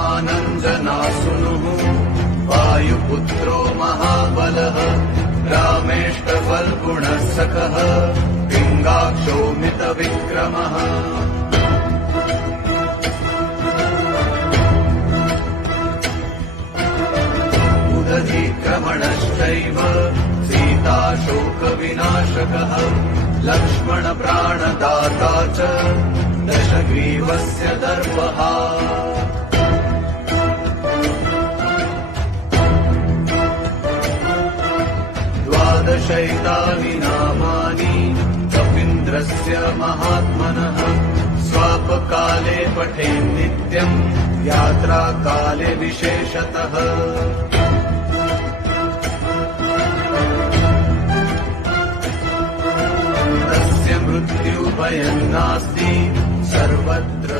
आनञ्जनासुनुः वायुपुत्रो महाबलः रामेष्टफल्गुणः सखः पिङ्गाक्षो मितविक्रमः उदधिक्रमणश्चैव सीताशोकविनाशकः लक्ष्मणप्राणदाता च दशग्रीवस्य दर्पः द्वादशैतानि नामानि कपीन्द्रस्य महात्मनः स्वापकाले पठेन् नित्यम् यात्राकाले विशेषतः तस्य मृत्युभयं नास्ति सर्वत्र